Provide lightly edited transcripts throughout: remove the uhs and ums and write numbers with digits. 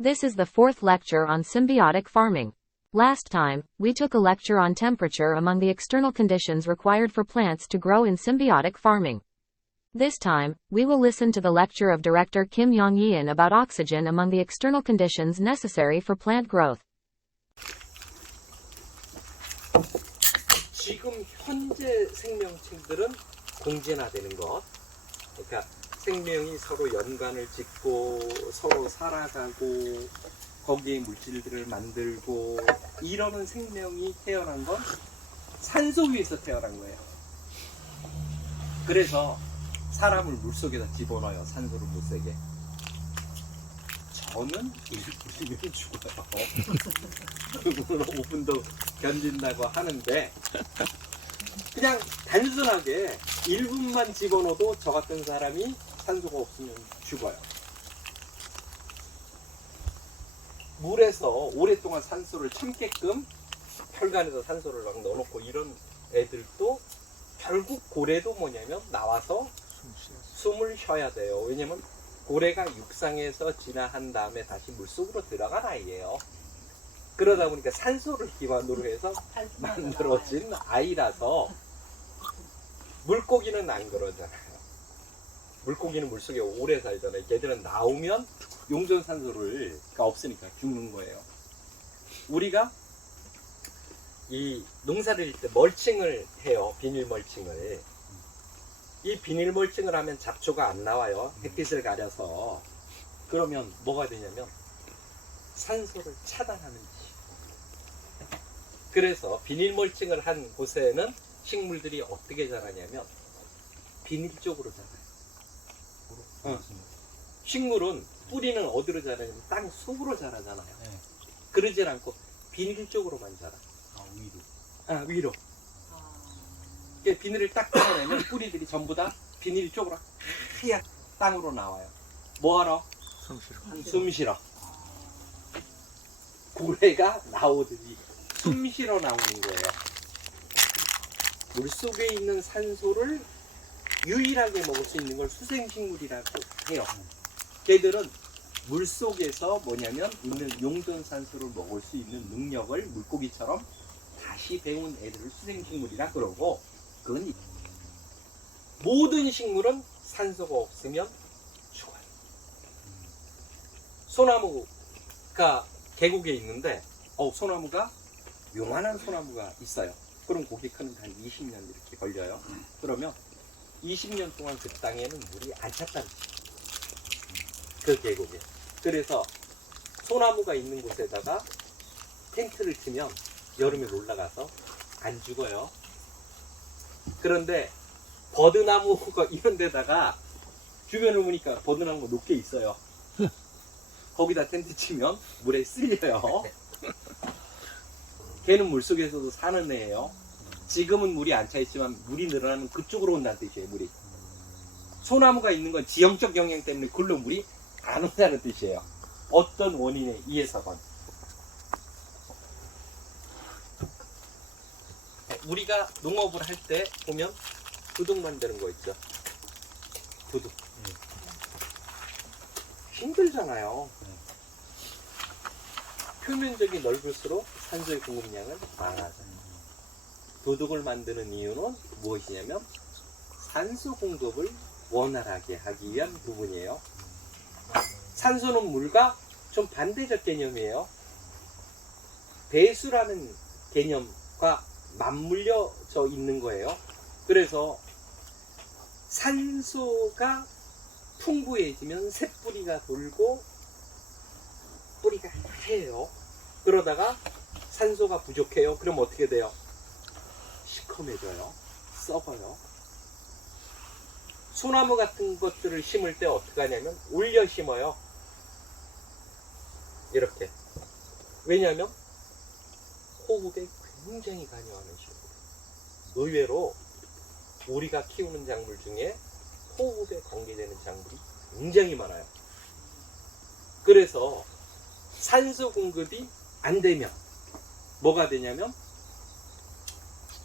This is the fourth lecture on symbiotic farming. Last time, we took a lecture on temperature among the external conditions required for plants to grow in symbiotic farming. This time, we will listen to the lecture of Director Kim Yong-yeon about oxygen among the external conditions necessary for plant growth. 지금 현재 생명체들은 공진화되는 것. 그러니까 생명이 서로 연관을 짓고 서로 살아가고 거기에 물질들을 만들고 이러는 생명이 태어난 건 산소 위에서 태어난 거예요. 그래서 사람을 물속에다 집어넣어요. 산소를 못 새게. 저는 1분이면 죽어요. 그분은 5분도 견딘다고 하는데 그냥 단순하게 1분만 집어넣어도 저 같은 사람이 산소가 없으면 죽어요. 물에서 오랫동안 산소를 참게끔 혈관에서 산소를 막 넣어놓고 이런 애들도 결국 고래도 뭐냐면 나와서 숨을 쉬어야 돼요. 왜냐면 고래가 육상에서 진화한 다음에 다시 물속으로 들어간 아이예요. 그러다 보니까 산소를 기반으로 해서 만들어진 아이라서 물고기는 안 그러잖아요. 물고기는 물속에 오래 살잖아요. 걔들은 나오면 용존산소가 없으니까 죽는 거예요. 우리가 이 농사를 질 때 멀칭을 해요. 비닐 멀칭을. 이 비닐 멀칭을 하면 잡초가 안 나와요. 햇빛을 가려서. 그러면 뭐가 되냐면 산소를 차단하는 짓이에요. 그래서 비닐 멀칭을 한 곳에는 식물들이 어떻게 자라냐면 비닐 쪽으로 자라요. 식물은 뿌리는 어디로 자라냐면 땅 속으로 자라잖아요. 네. 그러질 않고 비닐 쪽으로만 자라. 위로. 위로. 비닐을 딱 뜯어내면 뿌리들이 전부 다 비닐 쪽으로 하얗 땅으로 나와요. 뭐하러? 숨 쉬러. 고래가 나오듯이 숨 쉬러 나오는 거예요. 물속에 있는 산소를 유일하게 먹을 수 있는 걸 수생식물이라고 해요. 걔들은 물속에서 뭐냐면 있는 용존산소를 먹을 수 있는 능력을 물고기처럼 다시 배운 애들을 수생식물이라 그러고, 그건 모든 식물은 산소가 없으면 죽어요. 소나무가 계곡에 있는데 소나무가 요만한 소나무가 있어요. 그럼 고기 크는데 한 20년 이렇게 걸려요. 그러면 20년 동안 그 땅에는 물이 안 찼다는 거예요. 그 계곡에. 그래서 소나무가 있는 곳에다가 텐트를 치면 여름에 올라가서 안 죽어요. 그런데 버드나무가 이런 데다가 주변을 보니까 버드나무가 높게 있어요. 거기다 텐트 치면 물에 쓸려요. 걔는 물속에서도 사는 애예요. 지금은 물이 안 차 있지만 물이 늘어나면 그쪽으로 온다는 뜻이에요. 물이. 소나무가 있는 건 지형적 영향 때문에 글로 물이 안 온다는 뜻이에요. 어떤 원인에 의해서건. 우리가 농업을 할 때 보면 두둑 만드는 거 있죠. 두둑. 힘들잖아요. 표면적이 넓을수록 산소의 공급량은 많아져요. 두둑을 만드는 이유는 무엇이냐면 산소 공급을 원활하게 하기 위한 부분이에요. 산소는 물과 좀 반대적 개념이에요. 배수라는 개념과 맞물려져 있는 거예요. 그래서 산소가 풍부해지면 새뿌리가 돌고 뿌리가 해요. 그러다가 산소가 부족해요. 그럼 어떻게 돼요? 시커매져요. 썩어요. 소나무 같은 것들을 심을 때 어떻게 하냐면 올려 심어요. 이렇게. 왜냐하면 호흡에 굉장히 관여하는 식으로. 의외로 우리가 키우는 작물 중에 호흡에 관계되는 작물이 굉장히 많아요. 그래서 산소 공급이 안 되면 뭐가 되냐면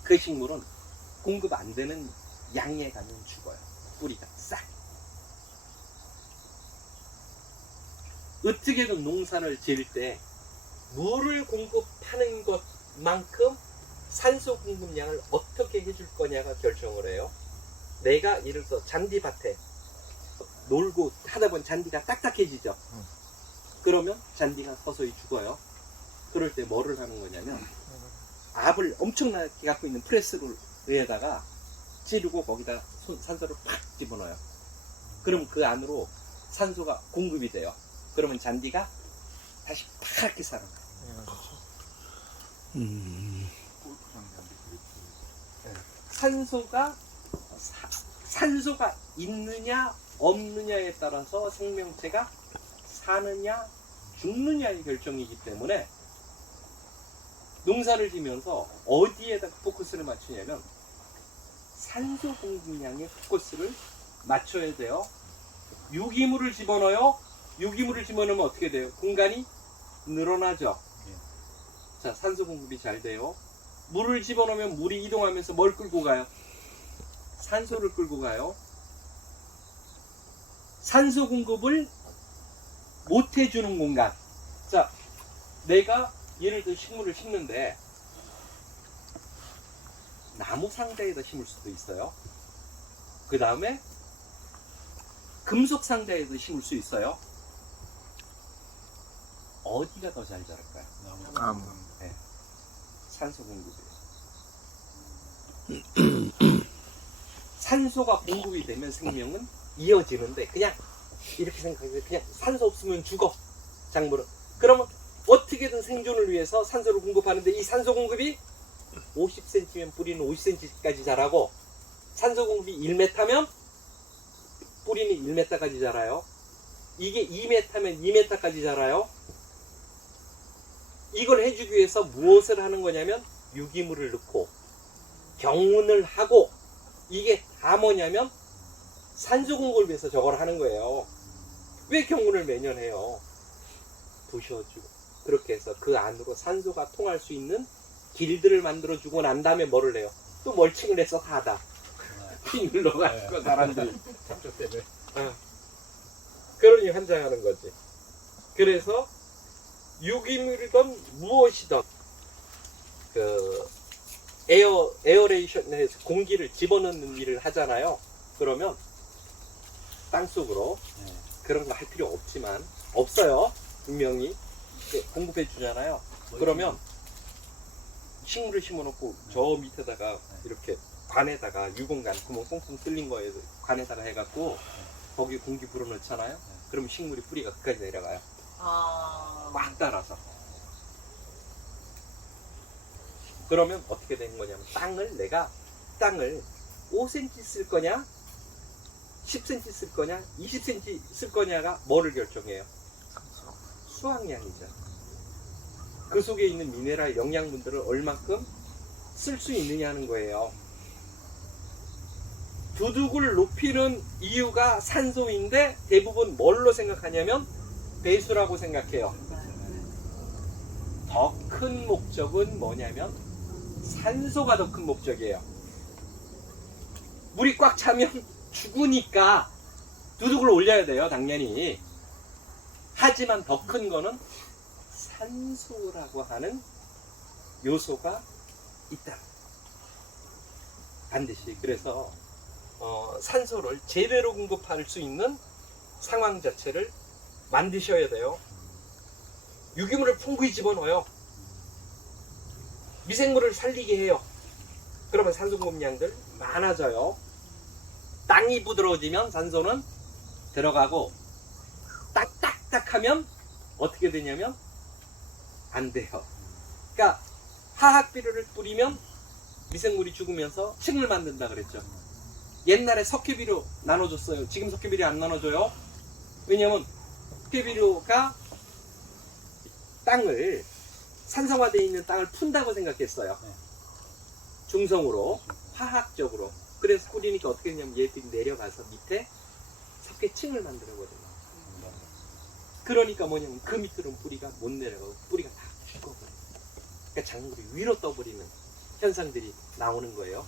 그 식물은 공급 안 되는 양에 가면 죽어요. 뿌리가 싹. 어떻게든 농사를 지을 때 물을 공급하는 것만큼 산소 공급량을 어떻게 해줄 거냐가 결정을 해요. 내가 예를 들어서 잔디밭에 놀고 하다 보면 잔디가 딱딱해지죠. 그러면 잔디가 서서히 죽어요. 그럴 때 뭐를 하는 거냐면 압을 엄청나게 갖고 있는 프레스에다가 찌르고 거기다 산소를 팍 집어넣어요. 그럼 그 안으로 산소가 공급이 돼요. 그러면 잔디가 다시 파랗게 살아나요. 산소가 있느냐 없느냐에 따라서 생명체가 사느냐 죽느냐의 결정이기 때문에 농사를 지면서 어디에다 포커스를 맞추냐면 산소 공급량에 포커스를 맞춰야 돼요. 유기물을 집어넣어요. 유기물을 집어넣으면 어떻게 돼요? 공간이 늘어나죠. 자, 산소 공급이 잘 돼요. 물을 집어넣으면 물이 이동하면서 뭘 끌고 가요? 산소를 끌고 가요. 산소 공급을 못 해주는 공간. 자, 내가 예를 들어 식물을 심는데 나무 상자에다 심을 수도 있어요. 그 다음에 금속 상자에도 심을 수 있어요. 어디가 더 잘 자랄까요? 나무. 네. 산소 공급이에요. 산소가 공급이 되면 생명은 이어지는데 그냥 이렇게 생각해서 그냥 산소 없으면 죽어. 작물은. 그러면 어떻게든 생존을 위해서 산소를 공급하는데 이 산소 공급이 50cm면 뿌리는 50cm까지 자라고 산소 공급이 1m면 뿌리는 1m까지 자라요. 이게 2m면 2m까지 자라요. 이걸 해주기 위해서 무엇을 하는 거냐면 유기물을 넣고 경운을 하고 이게 다 뭐냐면 산소 공급을 위해서 저걸 하는 거예요. 왜 경운을 매년 해요? 부셔주고 그렇게 해서 그 안으로 산소가 통할 수 있는 길들을 만들어주고 난 다음에 뭐를 해요? 또 멀칭을 해서 닫아. 핀을 넣어가지고 사람들이 탑조 때문에. 그러니 환장하는 거지. 그래서 유기물이든 무엇이든 그 에어레이션에서 공기를 집어넣는 일을 하잖아요. 그러면 땅속으로 그런 거 할 필요 없지만 없어요. 분명히 공급해 주잖아요. 그러면 식물을 심어놓고 저 밑에다가 이렇게 관에다가 유공간 구멍 뻥뻥 뚫린 거에 관에다가 해갖고 거기 공기 불어넣잖아요. 그러면 식물이 뿌리가 끝까지 내려가요. 꽉 따라서. 그러면 어떻게 되는 거냐면 내가 땅을 5cm 쓸 거냐 10cm 쓸 거냐 20cm 쓸 거냐가 뭐를 결정해요? 수확량이죠. 그 속에 있는 미네랄 영양분들을 얼만큼 쓸 수 있느냐 하는 거예요. 두둑을 높이는 이유가 산소인데 대부분 뭘로 생각하냐면 배수라고 생각해요. 더 큰 목적은 뭐냐면 산소가 더 큰 목적이에요. 물이 꽉 차면 죽으니까 두둑을 올려야 돼요, 당연히. 하지만 더 큰 거는 산소라고 하는 요소가 있다. 반드시. 그래서 산소를 제대로 공급할 수 있는 상황 자체를 만드셔야 돼요. 유기물을 풍부히 집어넣어요. 미생물을 살리게 해요. 그러면 산소 공급량들 많아져요. 땅이 부드러워지면 산소는 들어가고 딱딱하면 어떻게 되냐면 안 돼요. 그러니까 화학 비료를 뿌리면 미생물이 죽으면서 층을 만든다 그랬죠. 옛날에 석회비료 나눠줬어요. 지금 석회비료 안 나눠줘요. 왜냐면 석회비료가 땅을 산성화되어 있는 땅을 푼다고 생각했어요. 중성으로 화학적으로. 그래서 뿌리니까 어떻게 되냐면 얘들이 내려가서 밑에 석회층을 만드는거든요. 그러니까 뭐냐면 그 밑으로는 뿌리가 못 내려가고 뿌리가 다 죽어버려요. 그러니까 작물이 위로 떠버리는 현상들이 나오는 거예요.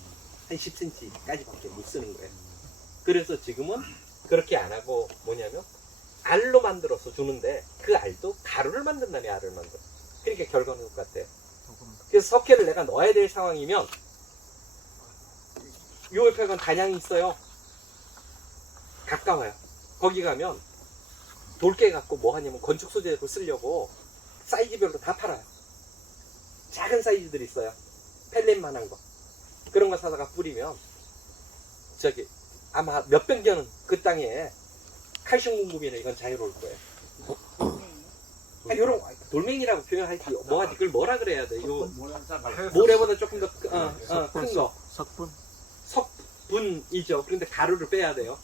한 10cm까지밖에 못 쓰는 거예요. 그래서 지금은 그렇게 안 하고 뭐냐면 알로 만들어서 주는데 그 알도 가루를 만든 다음에 알을 만들어. 그러니까 결과는 똑같아요. 그래서 석회를 내가 넣어야 될 상황이면 요 옆에 간 단양이 있어요. 가까워요. 거기 가면 돌깨 갖고 뭐 하냐면 건축 소재로 쓰려고 사이즈별로 다 팔아요. 작은 사이즈들이 있어요. 펠렛만한 거. 그런 거 사다가 뿌리면 저기 아마 몇 병견은 그 땅에 칼슘 공급이나 이건 자유로울 거예요. 요런 돌멩이라고 표현할지 뭐하지 그걸 뭐라 그래야 돼? 요 모래보다 조금 더 큰 거. 석분이죠. 그런데 가루를 빼야 돼요.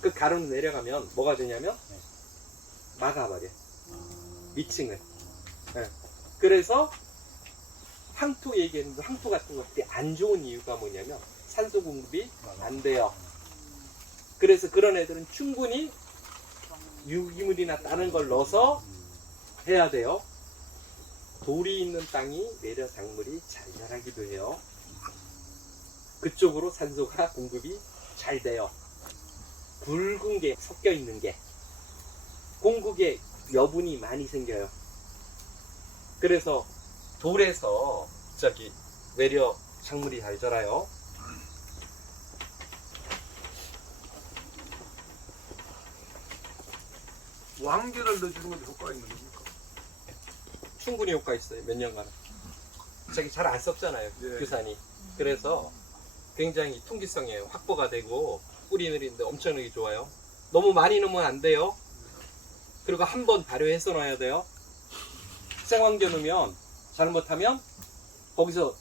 그 가루는 내려가면 뭐가 되냐면 막아버려. 위층을. 네. 그래서 황토 얘기했는데 황토 같은 것들이 안 좋은 이유가 뭐냐면 산소 공급이 안 돼요. 그래서 그런 애들은 충분히 유기물이나 다른 걸 넣어서 해야 돼요. 돌이 있는 땅이 외려 작물이 잘 자라기도 해요. 그쪽으로 산소가 공급이 잘 돼요. 굵은 게 섞여 있는 게 공국에 여분이 많이 생겨요. 그래서 돌에서 저기 외려 작물이 잘 자라요. 왕개를 넣어주는 것도 효과가 있는 겁니까? 충분히 효과 있어요. 몇 년간은. 저기 잘 안 썩잖아요. 예. 규산이. 그래서 굉장히 통기성이에요. 확보가 되고 뿌리 내리는데 엄청나게 좋아요. 너무 많이 넣으면 안 돼요. 그리고 한 번 발효해서 넣어야 돼요. 생황겨 넣으면 잘못하면 거기서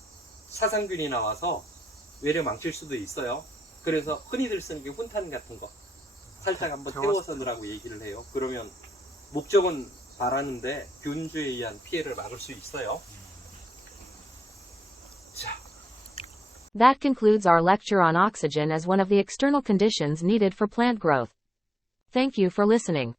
사상균이 나와서 외려 망칠 수도 있어요. 그래서 흔히들 쓰는 게 훈탄 같은 거 살짝 한번 태워서 넣으라고 얘기를 해요. 그러면 목적은 바라는데 균주에 의한 피해를 막을 수 있어요. 자. That concludes our lecture on oxygen as one of the external conditions needed for plant growth. Thank you for listening.